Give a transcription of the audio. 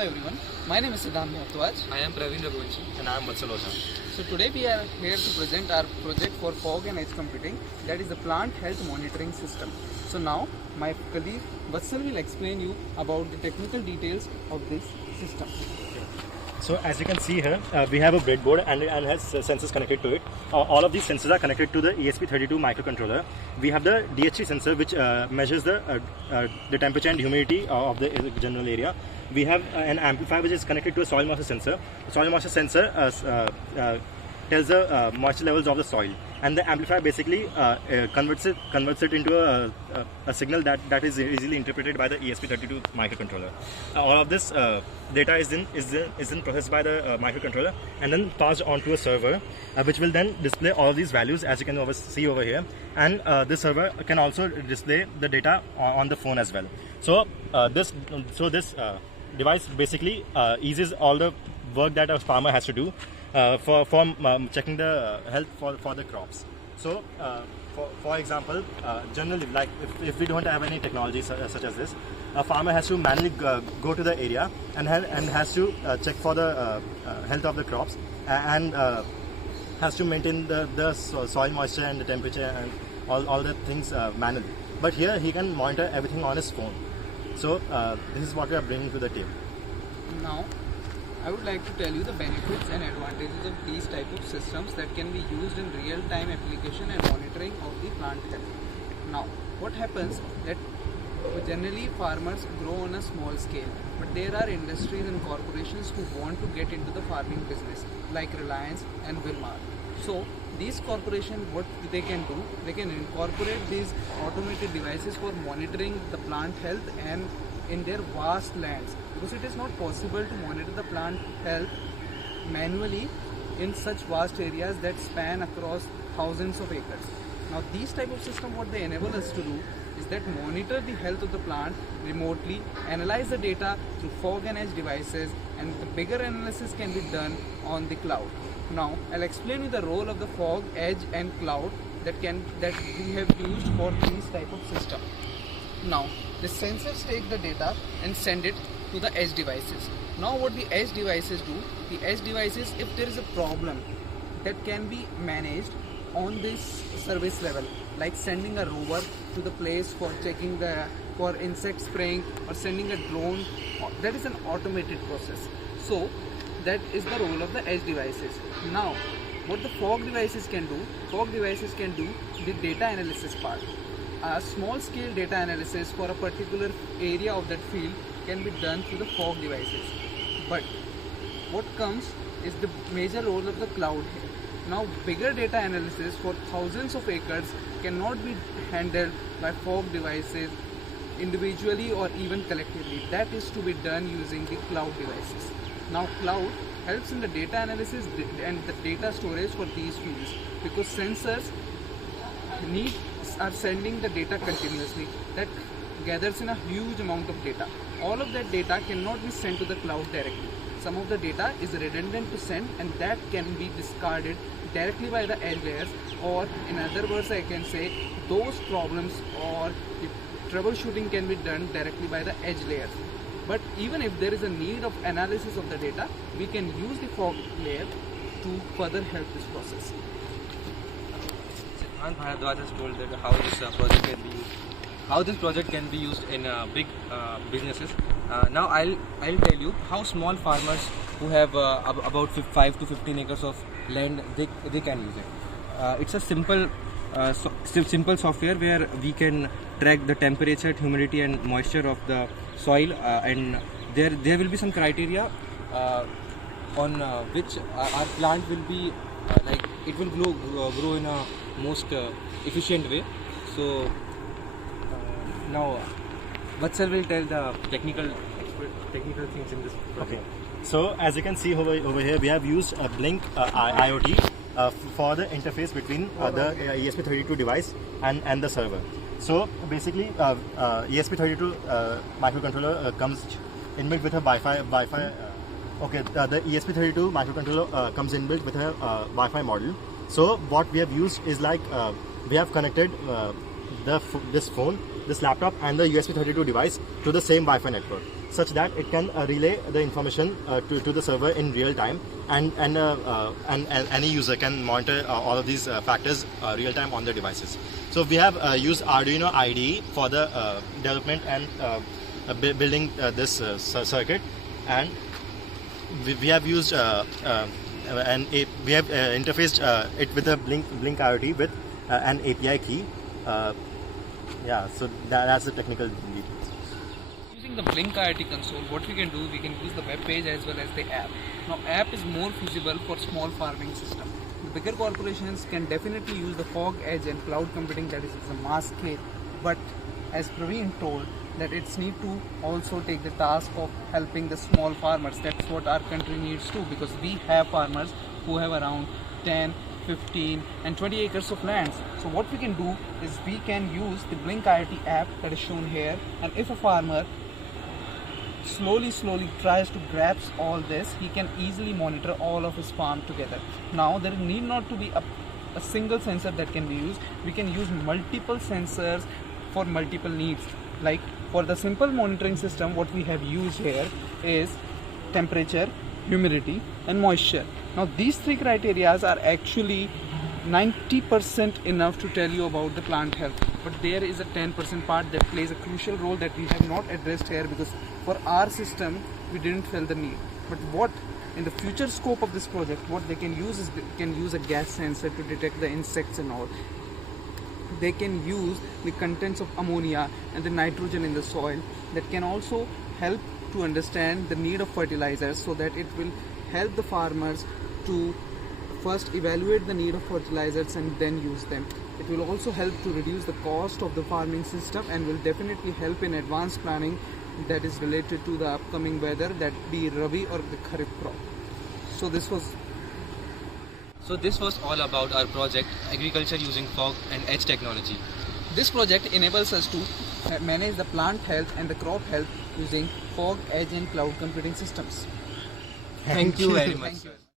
Hello everyone, my name is Siddhant Bharadwaj. I am Praveen Raghuvanshi. And I am Vatsal Oza. So today we are here to present our project for fog and edge computing, that is the plant health monitoring system. So now my colleague Vatsal will explain you about the technical details of this system. So as you can see here, we have a breadboard and has sensors connected to it. All of these sensors are connected to the ESP32 microcontroller. We have the DHT sensor which measures the temperature and humidity of the general area. We have an amplifier which is connected to a soil moisture sensor. The soil moisture sensor tells the moisture levels of the soil, and the amplifier basically converts it into a signal that is easily interpreted by the ESP32 microcontroller. All of this data is then processed by the microcontroller and then passed on to a server, which will then display all of these values as you can see over here. And this server can also display the data on the phone as well. So this device basically eases all the work that a farmer has to do for checking the health for the crops. So for example, generally, like if we don't have any technology such as this, a farmer has to manually go to the area and has to check for the health of the crops and has to maintain the soil moisture and the temperature and all the things manually. But here he can monitor everything on his phone. So this is what we are bringing to the table. Now I would like to tell you the benefits and advantages of these type of systems that can be used in real-time application and monitoring of the plant health. Now, what happens that generally farmers grow on a small scale, but there are industries and corporations who want to get into the farming business, like Reliance and Wilmar. So, these corporations, what they can do, they can incorporate these automated devices for monitoring the plant health and in their vast lands, because it is not possible to monitor the plant health manually in such vast areas that span across thousands of acres. Now these type of system, what they enable us to do is that monitor the health of the plant remotely, analyze the data through fog and edge devices, and the bigger analysis can be done on the cloud. Now I'll explain you the role of the fog, edge and cloud that we have used for these type of system. Now the sensors take the data and send it to the edge devices. Now what the edge devices do, the edge devices, if there is a problem that can be managed on this service level, like sending a rover to the place for checking for insect spraying or sending a drone, that is an automated process. So that is the role of the edge devices. Now what the fog devices can do the data analysis part. A small scale data analysis for a particular area of that field can be done through the fog devices. But what comes is the major role of the cloud here. Now bigger data analysis for thousands of acres cannot be handled by fog devices individually or even collectively. That is to be done using the cloud devices. Now cloud helps in the data analysis and the data storage for these fields, because sensors are sending the data continuously. That gathers in a huge amount of data. All of that data cannot be sent to the cloud directly. Some of the data is redundant to send, and that can be discarded directly by the edge layers, or in other words I can say those problems or troubleshooting can be done directly by the edge layers. But even if there is a need of analysis of the data, we can use the fog layer to further help this process. Siddhant Bharadwaj has told that how this project can be used in big businesses. Now I'll tell you how small farmers who have about 5 to 15 acres of land they can use it. It's a simple software where we can track the temperature, humidity and moisture of the soil, and there will be some criteria on which our plant will be like it will grow in a most efficient way. So now Vatsal will tell the technical things in this project. Okay. So as you can see over here, we have used a Blink IoT for the interface between the ESP32 device and the server. So basically, ESP32 microcontroller comes inbuilt with a Wi-Fi. The ESP32 microcontroller comes inbuilt with a Wi-Fi module. So what we have used is like we have connected this phone, this laptop, and the USB32 device to the same Wi-Fi network. such that it can relay the information to the server in real time, and any user can monitor all of these factors real time on their devices. So we have used Arduino IDE for the development and building this circuit, and we have used we have interfaced it with a Blink IoT with an API key. Yeah, so that's the technical details. Using the Blink IoT console, what we can do, we can use the web page as well as the app. Now, app is more feasible for small farming system. The bigger corporations can definitely use the fog, edge and cloud computing, that is a mass scale. But as Praveen told, that it's need to also take the task of helping the small farmers. That's what our country needs too, because we have farmers who have around 10, 15 and 20 acres of lands. So what we can do is we can use the Blink IoT app that is shown here, and if a farmer slowly tries to grasp all this, he can easily monitor all of his farm together. Now there need not to be a single sensor that can be used. We can use multiple sensors for multiple needs. Like for the simple monitoring system, what we have used here is temperature, humidity and moisture. Now these three criteria are actually 90% enough to tell you about the plant health, but there is a 10% part that plays a crucial role that we have not addressed here, because for our system we didn't feel the need. But what in the future scope of this project, what they can use is they can use a gas sensor to detect the insects and all. They can use the contents of ammonia and the nitrogen in the soil. That can also help to understand the need of fertilizers, so that it will help the farmers to first evaluate the need of fertilizers and then use them. It will also help to reduce the cost of the farming system, and will definitely help in advanced planning that is related to the upcoming weather, that be Rabi or the Kharif crop. So this was all about our project, agriculture using fog and edge technology. This project enables us to manage the plant health and the crop health using fog, edge and cloud computing systems. Thank you very much. Thank you.